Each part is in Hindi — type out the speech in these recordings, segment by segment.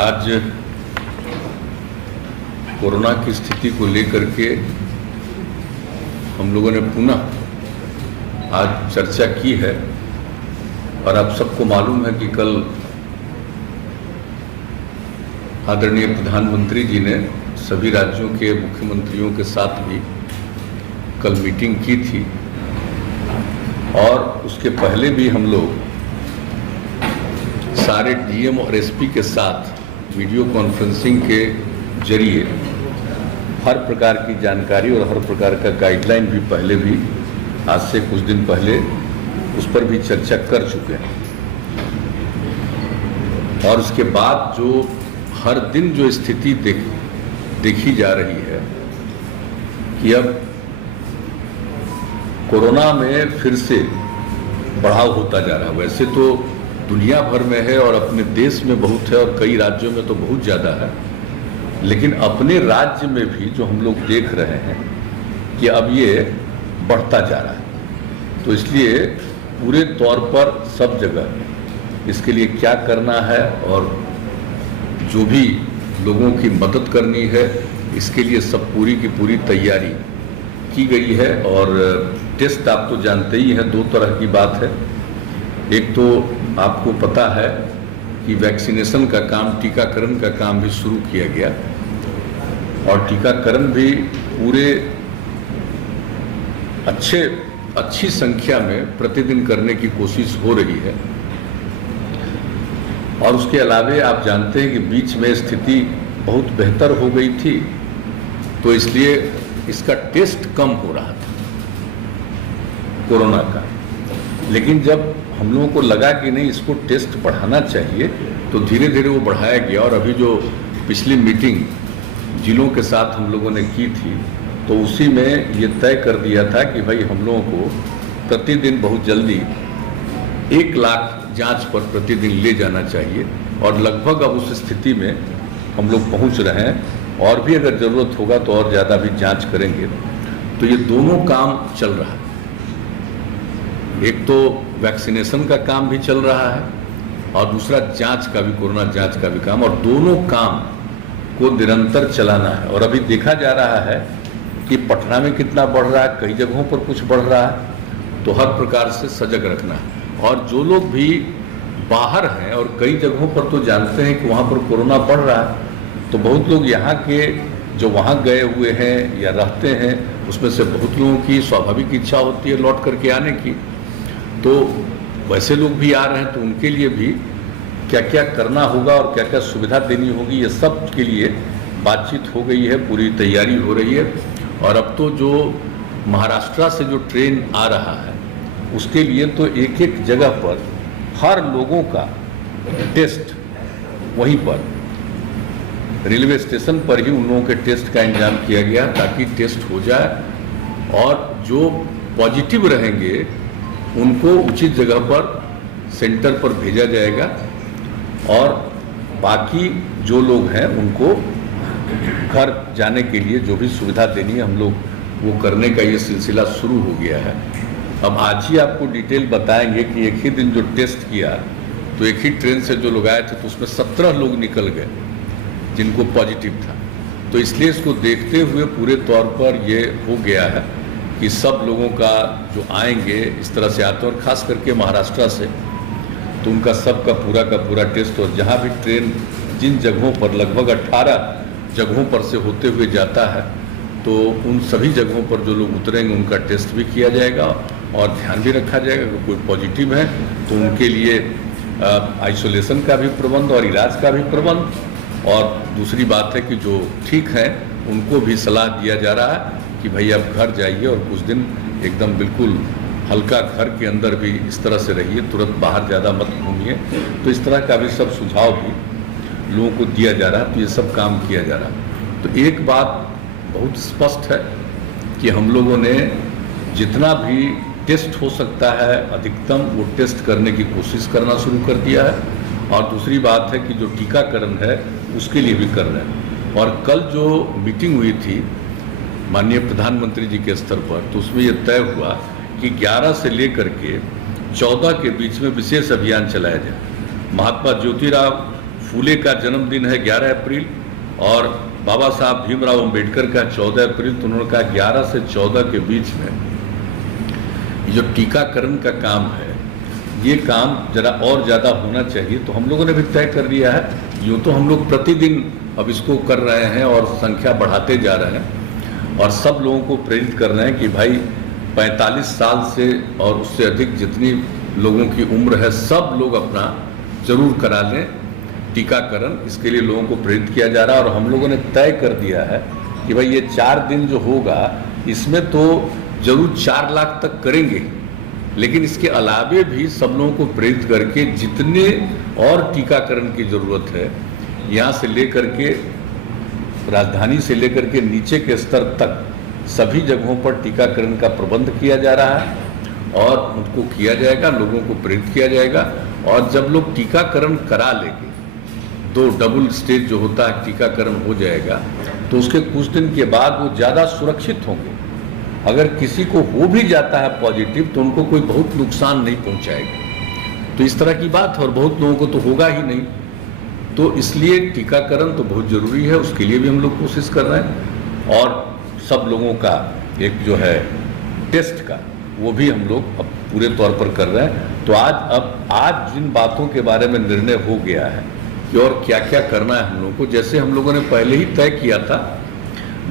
आज कोरोना की स्थिति को लेकर के हम लोगों ने पुनः आज चर्चा की है और आप सबको मालूम है कि कल आदरणीय प्रधानमंत्री जी ने सभी राज्यों के मुख्यमंत्रियों के साथ भी कल मीटिंग की थी और उसके पहले भी हम लोग सारे डीएम और एसपी के साथ वीडियो कॉन्फ्रेंसिंग के जरिए हर प्रकार की जानकारी और हर प्रकार का गाइडलाइन भी पहले भी आज से कुछ दिन पहले उस पर भी चर्चा कर चुके हैं। और उसके बाद जो हर दिन जो स्थिति देखी जा रही है कि अब कोरोना में फिर से बढ़ाव होता जा रहा है। वैसे तो दुनिया भर में है और अपने देश में बहुत है और कई राज्यों में तो बहुत ज़्यादा है, लेकिन अपने राज्य में भी जो हम लोग देख रहे हैं कि अब ये बढ़ता जा रहा है। तो इसलिए पूरे तौर पर सब जगह इसके लिए क्या करना है और जो भी लोगों की मदद करनी है इसके लिए सब पूरी की पूरी तैयारी की गई है। और टेस्ट आप तो जानते ही हैं, दो तरह की बात है। एक तो आपको पता है कि वैक्सीनेशन का काम, टीकाकरण का काम भी शुरू किया गया और टीकाकरण भी पूरे अच्छी संख्या में प्रतिदिन करने की कोशिश हो रही है। और उसके अलावे आप जानते हैं कि बीच में स्थिति बहुत बेहतर हो गई थी, तो इसलिए इसका टेस्ट कम हो रहा था कोरोना का। लेकिन जब हम लोगों को लगा कि नहीं, इसको टेस्ट बढ़ाना चाहिए, तो धीरे धीरे वो बढ़ाया गया। और अभी जो पिछली मीटिंग जिलों के साथ हम लोगों ने की थी, तो उसी में ये तय कर दिया था कि भाई हम लोगों को प्रतिदिन बहुत जल्दी 1 लाख जांच पर प्रतिदिन ले जाना चाहिए। और लगभग अब उस स्थिति में हम लोग पहुंच रहे हैं और भी अगर ज़रूरत होगा तो और ज़्यादा भी जांच करेंगे। तो ये दोनों काम चल रहा है। एक तो वैक्सीनेशन का काम भी चल रहा है और दूसरा जांच का भी, कोरोना जांच का भी काम, और दोनों काम को निरंतर चलाना है। और अभी देखा जा रहा है कि पटना में कितना बढ़ रहा है, कई जगहों पर कुछ बढ़ रहा है, तो हर प्रकार से सजग रखना है। और जो लोग भी बाहर हैं और कई जगहों पर तो जानते हैं कि वहाँ पर कोरोना बढ़ रहा है, तो बहुत लोग यहाँ के जो वहाँ गए हुए हैं या रहते हैं, उसमें से बहुत लोगों की स्वाभाविक इच्छा होती है लौट करके आने की। तो वैसे लोग भी आ रहे हैं, तो उनके लिए भी क्या क्या करना होगा और क्या क्या सुविधा देनी होगी, ये सब के लिए बातचीत हो गई है, पूरी तैयारी हो रही है। और अब तो जो महाराष्ट्र से जो ट्रेन आ रहा है, उसके लिए तो एक एक जगह पर हर लोगों का टेस्ट वहीं पर रेलवे स्टेशन पर ही उन लोगों के टेस्ट का इंतजाम किया गया, ताकि टेस्ट हो जाए और जो पॉजिटिव रहेंगे उनको उचित जगह पर सेंटर पर भेजा जाएगा और बाकी जो लोग हैं उनको घर जाने के लिए जो भी सुविधा देनी है हम लोग वो करने का ये सिलसिला शुरू हो गया है। अब आज ही आपको डिटेल बताएंगे कि एक ही दिन जो टेस्ट किया, तो एक ही ट्रेन से जो लोग आए थे तो उसमें 17 लोग निकल गए जिनको पॉजिटिव था। तो इसलिए इसको देखते हुए पूरे तौर पर ये हो गया है कि सब लोगों का जो आएंगे इस तरह से आते हैं, और ख़ास करके महाराष्ट्र से, तो उनका सबका पूरा का पूरा टेस्ट। और जहाँ भी ट्रेन जिन जगहों पर लगभग 18 जगहों पर से होते हुए जाता है, तो उन सभी जगहों पर जो लोग उतरेंगे उनका टेस्ट भी किया जाएगा और ध्यान भी रखा जाएगा कि कोई पॉजिटिव है तो उनके लिए आइसोलेशन का भी प्रबंध और इलाज का भी प्रबंध। और दूसरी बात है कि जो ठीक है उनको भी सलाह दिया जा रहा है कि भाई आप घर जाइए और कुछ दिन एकदम बिल्कुल हल्का घर के अंदर भी इस तरह से रहिए, तुरंत बाहर ज़्यादा मत घूमिए। तो इस तरह का भी सब सुझाव भी लोगों को दिया जा रहा है, तो ये सब काम किया जा रहा है। तो एक बात बहुत स्पष्ट है कि हम लोगों ने जितना भी टेस्ट हो सकता है अधिकतम वो टेस्ट करने की कोशिश करना शुरू कर दिया है। और दूसरी बात है कि जो टीकाकरण है उसके लिए भी कर रहे हैं। और कल जो मीटिंग हुई थी माननीय प्रधानमंत्री जी के स्तर पर, तो उसमें यह तय हुआ कि 11 से लेकर के 14 के बीच में विशेष अभियान चलाया जाए। महात्मा ज्योतिराव फूले का जन्मदिन है 11 अप्रैल और बाबा साहब भीमराव अंबेडकर का 14 अप्रैल, तो उन्होंने कहा 11 से 14 के बीच में ये जो टीकाकरण का काम है ये काम जरा और ज़्यादा होना चाहिए। तो हम लोगों ने भी तय कर लिया है, यूँ तो हम लोग प्रतिदिन अब इसको कर रहे हैं और संख्या बढ़ाते जा रहे हैं और सब लोगों को प्रेरित कर रहे हैं कि भाई 45 साल से और उससे अधिक जितनी लोगों की उम्र है सब लोग अपना जरूर करा लें टीकाकरण। इसके लिए लोगों को प्रेरित किया जा रहा है और हम लोगों ने तय कर दिया है कि भाई ये 4 दिन जो होगा इसमें तो जरूर 4 लाख तक करेंगे, लेकिन इसके अलावे भी सब लोगों को प्रेरित करके जितने और टीकाकरण की ज़रूरत है यहाँ से लेकर के राजधानी से लेकर के नीचे के स्तर तक सभी जगहों पर टीकाकरण का प्रबंध किया जा रहा है और उनको किया जाएगा, लोगों को प्रेरित किया जाएगा। और जब लोग टीकाकरण करा लेंगे, 2 डबल स्टेज जो होता है टीकाकरण हो जाएगा, तो उसके कुछ दिन के बाद वो ज़्यादा सुरक्षित होंगे। अगर किसी को हो भी जाता है पॉजिटिव तो उनको कोई बहुत नुकसान नहीं पहुंचाएगा। तो इस तरह की बात है और बहुत लोगों को तो होगा ही नहीं। तो इसलिए टीकाकरण तो बहुत ज़रूरी है, उसके लिए भी हम लोग कोशिश कर रहे हैं और सब लोगों का एक जो है टेस्ट का वो भी हम लोग अब पूरे तौर पर कर रहे हैं। तो आज जिन बातों के बारे में निर्णय हो गया है कि और क्या क्या करना है हम लोगों को, जैसे हम लोगों ने पहले ही तय किया था,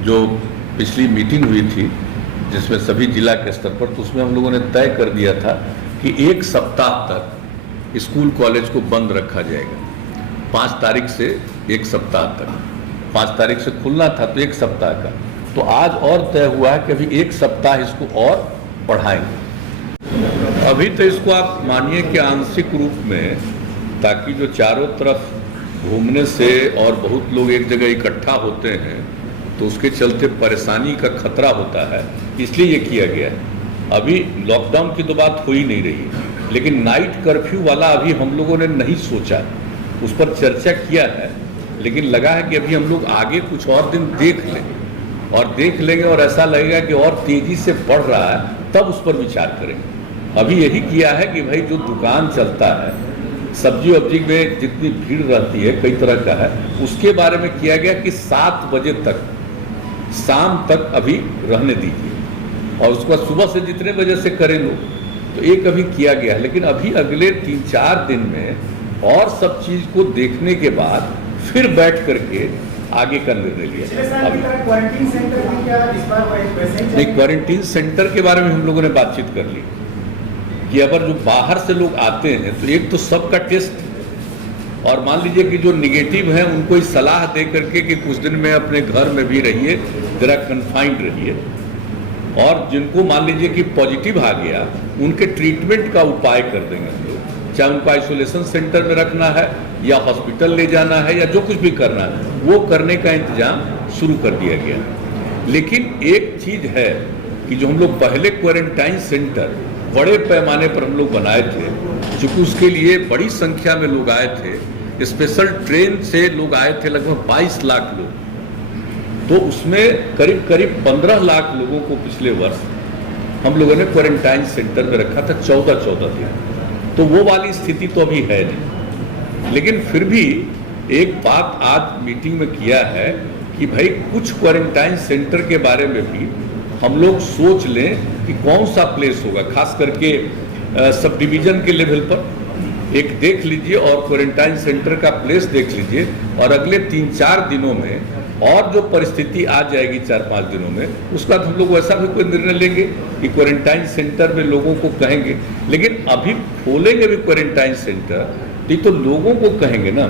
जो पिछली मीटिंग हुई थी जिसमें सभी जिला के स्तर पर, तो उसमें हम लोगों ने तय कर दिया था कि 1 सप्ताह तक स्कूल कॉलेज को बंद रखा जाएगा। 5 तारीख से 1 सप्ताह तक, 5 तारीख से खुलना था तो 1 सप्ताह का, तो आज और तय हुआ है कि अभी 1 सप्ताह इसको और बढ़ाएंगे। अभी तो इसको आप मानिए कि आंशिक रूप में, ताकि जो चारों तरफ घूमने से और बहुत लोग एक जगह इकट्ठा होते हैं तो उसके चलते परेशानी का खतरा होता है, इसलिए ये किया गया है। अभी लॉकडाउन की तो बात हो ही नहीं रही है, लेकिन नाइट कर्फ्यू वाला अभी हम लोगों ने नहीं सोचा, उस पर चर्चा किया है, लेकिन लगा है कि अभी हम लोग आगे कुछ और दिन देख लें और देख लेंगे और ऐसा लगेगा कि और तेजी से बढ़ रहा है तब उस पर विचार करेंगे। अभी यही किया है कि भाई जो दुकान चलता है, सब्जी वब्जी में जितनी भीड़ रहती है कई तरह का है, उसके बारे में किया गया कि 7 बजे तक शाम तक अभी रहने दीजिए और उसके बाद सुबह से जितने बजे से करें लोग, तो एक अभी किया गया है। लेकिन अभी अगले 3-4 दिन में और सब चीज को देखने के बाद फिर बैठ करके आगे का निर्णय लिया। क्वारंटीन सेंटर भी क्या इस बार नहीं, क्वारंटीन सेंटर के बारे में हम लोगों ने बातचीत कर ली कि अगर जो बाहर से लोग आते हैं तो एक तो सबका टेस्ट, और मान लीजिए कि जो निगेटिव हैं उनको ही सलाह दे करके कि कुछ दिन में अपने घर में भी रहिए, जरा कन्फाइंड रहिए, और जिनको मान लीजिए कि पॉजिटिव आ गया उनके ट्रीटमेंट का उपाय कर देंगे हम लोग, चाहे उनको आइसोलेशन सेंटर में रखना है या हॉस्पिटल ले जाना है या जो कुछ भी करना है वो करने का इंतजाम शुरू कर दिया गया। लेकिन एक चीज है कि जो हम लोग पहले क्वारंटाइन सेंटर बड़े पैमाने पर हम लोग बनाए थे, चूँकि उसके लिए बड़ी संख्या में लोग आए थे, स्पेशल ट्रेन से लोग आए थे लगभग 22 लाख लोग, तो उसमें करीब करीब 15 लाख लोगों को पिछले वर्ष हम लोगों ने क्वारंटाइन सेंटर में रखा था 14-14 दिन। तो वो वाली स्थिति तो अभी है नहीं, लेकिन फिर भी एक बात आज मीटिंग में किया है कि भाई कुछ क्वारंटाइन सेंटर के बारे में भी हम लोग सोच लें कि कौन सा प्लेस होगा, खास करके सब डिवीजन के लेवल पर एक देख लीजिए और क्वारंटाइन सेंटर का प्लेस देख लीजिए, और अगले 3-4 दिनों में और जो परिस्थिति आ जाएगी 4-5 दिनों में, उसका हम लोग वैसा भी कोई निर्णय लेंगे कि क्वारंटाइन सेंटर में लोगों को कहेंगे। लेकिन अभी खोलेंगे भी क्वारंटाइन सेंटर तो लोगों को कहेंगे ना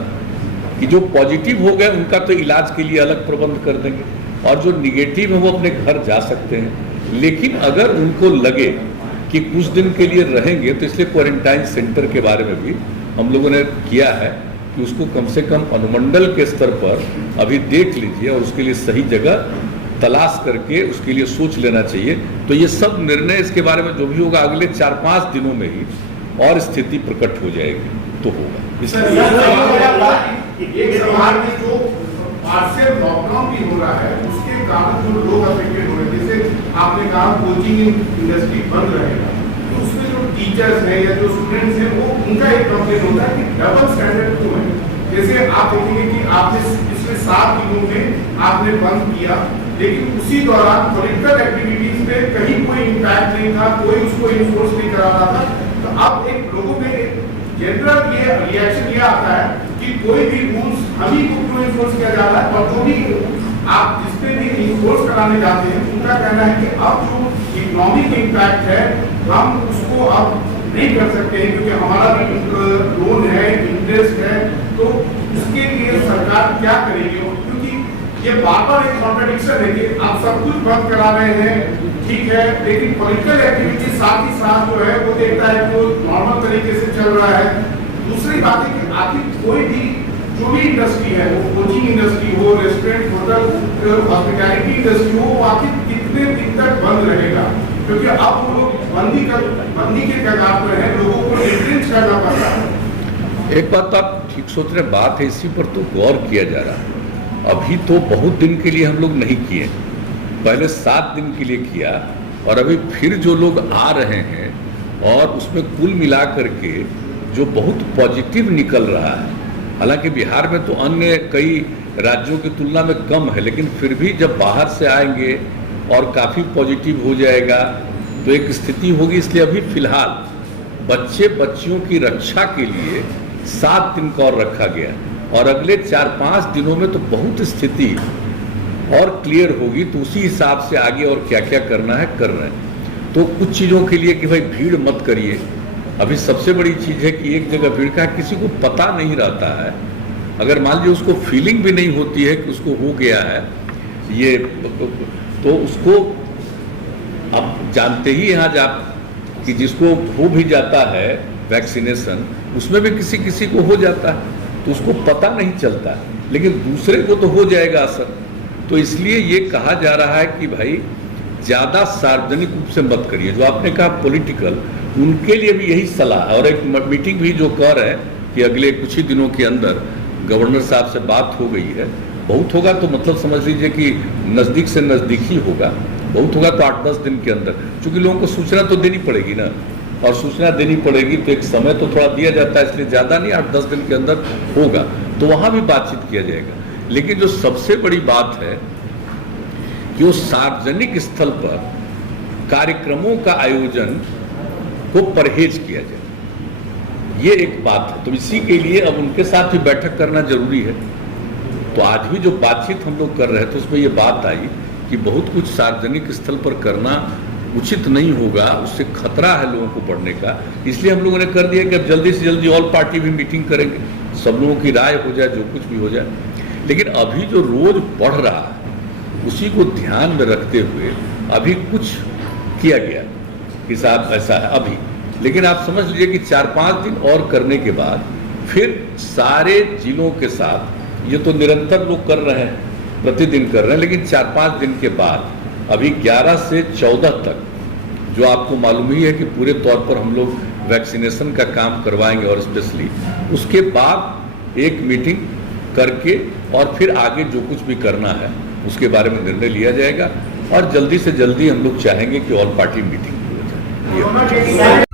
कि जो पॉजिटिव हो गए उनका तो इलाज के लिए अलग प्रबंध कर देंगे, और जो निगेटिव है वो अपने घर जा सकते हैं। लेकिन अगर उनको लगे कि कुछ दिन के लिए रहेंगे, तो इसलिए क्वारंटाइन सेंटर के बारे में भी हम लोगों ने किया है कि उसको कम से कम अनुमंडल के स्तर पर अभी देख लीजिए और उसके लिए सही जगह तलाश करके उसके लिए सोच लेना चाहिए। तो ये सब निर्णय इसके बारे में जो भी होगा अगले 4-5 दिनों में ही और स्थिति प्रकट हो जाएगी तो होगा। लॉकडाउन भी हो रहा है, उसके कारण जो लोग अफेक्टेड हो रहे हैं, जैसे आपने कहा कोचिंग इंडस्ट्री बंद रहेगा, तो उसमें जो टीचर्स हैं या जो स्टूडेंट्स हैं वो उनका एक कंप्लेन होता है कि डबल स्टैंडर्ड क्यों है। जैसे आप देखेंगे कि आपने पिछले 7 दिनों में आपने बंद किया, लेकिन उसी दौरान पॉलिटिकल एक्टिविटीज पे कहीं कोई इम्पैक्ट नहीं था, कोई उसको इन्फोर्स नहीं करा रहा था। तो अब एक लोगों में जनरल ये रिएक्शन ये आता है कि कोई भी रूल्स हम ही को क्यों इन्फोर्स किया जा रहा है, और जो भी आप जिसपे भी इन्फोर्स कराने जाते हैं उनका कहना है कि अब जो इकोनॉमिक इम्पैक्ट है हम उसको अब नहीं कर सकते हैं, क्योंकि हमारा भी लोन है, इंटरेस्ट है, तो उसके लिए सरकार क्या करेगी। क्योंकि ये बार-बार एक कॉन्ट्रडिक्शन है कि आप सब कुछ बंद करा रहे हैं, ठीक है, लेकिन पॉलिटिकल एक्टिविटी साथ ही साथ जो है वो देखता है कि वो नॉर्मल तरीके से चल रहा है। दूसरी बात है कि आखिर कोई भी जो भी इंडस्ट्री है, वो कोचिंग इंडस्ट्री हो, रेस्टोरेंट, होटल, हॉस्पिटैलिटी इंडस्ट्री हो, वो आखिर कितने दिन तक बंद रहेगा, क्योंकि अब वो लोग बंदी के कगार पर है, लोगों को रिट्रेंच करना पड़ रहा है। एक बात आप ठीक सोच रहे, बात है इसी पर तो गौर किया जा रहा है। अभी तो बहुत दिन के लिए हम लोग नहीं किए, पहले 7 दिन के लिए किया, और अभी फिर जो लोग आ रहे हैं और उसमें कुल मिला करके जो बहुत पॉजिटिव निकल रहा है, हालांकि बिहार में तो अन्य कई राज्यों की तुलना में कम है, लेकिन फिर भी जब बाहर से आएंगे और काफ़ी पॉजिटिव हो जाएगा तो एक स्थिति होगी। इसलिए अभी फिलहाल बच्चियों की रक्षा के लिए 7 दिन का और रखा गया, और अगले 4-5 दिनों में तो बहुत स्थिति और क्लियर होगी, तो उसी हिसाब से आगे और क्या क्या करना है कर रहे हैं। तो कुछ चीज़ों के लिए कि भाई भीड़ मत करिए, अभी सबसे बड़ी चीज़ है कि एक जगह भीड़ का किसी को पता नहीं रहता है, अगर मान लीजिए उसको फीलिंग भी नहीं होती है कि उसको हो गया है ये, तो उसको आप जानते ही हैं आज आप कि जिसको हो भी जाता है वैक्सीनेशन, उसमें भी किसी किसी को हो जाता है तो उसको पता नहीं चलता, लेकिन दूसरे को तो हो जाएगा असर। तो इसलिए ये कहा जा रहा है कि भाई ज़्यादा सार्वजनिक रूप से मत करिए। जो आपने कहा पॉलिटिकल, उनके लिए भी यही सलाह है, और एक मीटिंग भी जो कर रहे हैं कि अगले कुछ ही दिनों के अंदर गवर्नर साहब से बात हो गई है। बहुत होगा तो मतलब समझ लीजिए कि नज़दीक से नज़दीक ही होगा, बहुत होगा तो 8-10 दिन के अंदर, क्योंकि लोगों को सूचना तो देनी पड़ेगी ना, और सूचना देनी पड़ेगी तो एक समय तो थोड़ा दिया जाता है, इसलिए ज़्यादा नहीं 8-10 दिन के अंदर होगा, तो वहाँ भी बातचीत किया जाएगा। लेकिन जो सबसे बड़ी बात है कि वो सार्वजनिक स्थल पर कार्यक्रमों का आयोजन को परहेज किया जाए, ये एक बात है। तो इसी के लिए अब उनके साथ भी बैठक करना जरूरी है। तो आज भी जो बातचीत हम लोग कर रहे थे उसमें ये बात आई कि बहुत कुछ सार्वजनिक स्थल पर करना उचित नहीं होगा, उससे खतरा है लोगों को बढ़ने का। इसलिए हम लोगों ने कर दिया कि अब जल्दी से जल्दी ऑल पार्टी भी मीटिंग करेंगे, सब लोगों की राय हो जाए, जो कुछ भी हो जाए। लेकिन अभी जो रोज बढ़ रहा है उसी को ध्यान में रखते हुए अभी कुछ किया गया कि साहब ऐसा है अभी। लेकिन आप समझ लीजिए कि 4-5 दिन और करने के बाद फिर सारे जिलों के साथ, ये तो निरंतर लोग कर रहे हैं, प्रतिदिन कर रहे हैं, लेकिन 4-5 दिन के बाद अभी 11 से 14 तक जो आपको मालूम ही है कि पूरे तौर पर हम लोग वैक्सीनेशन का काम करवाएंगे, और स्पेशली उसके बाद एक मीटिंग करके और फिर आगे जो कुछ भी करना है उसके बारे में निर्णय लिया जाएगा। और जल्दी से जल्दी हम लोग चाहेंगे कि ऑल पार्टी मीटिंग हो जाए।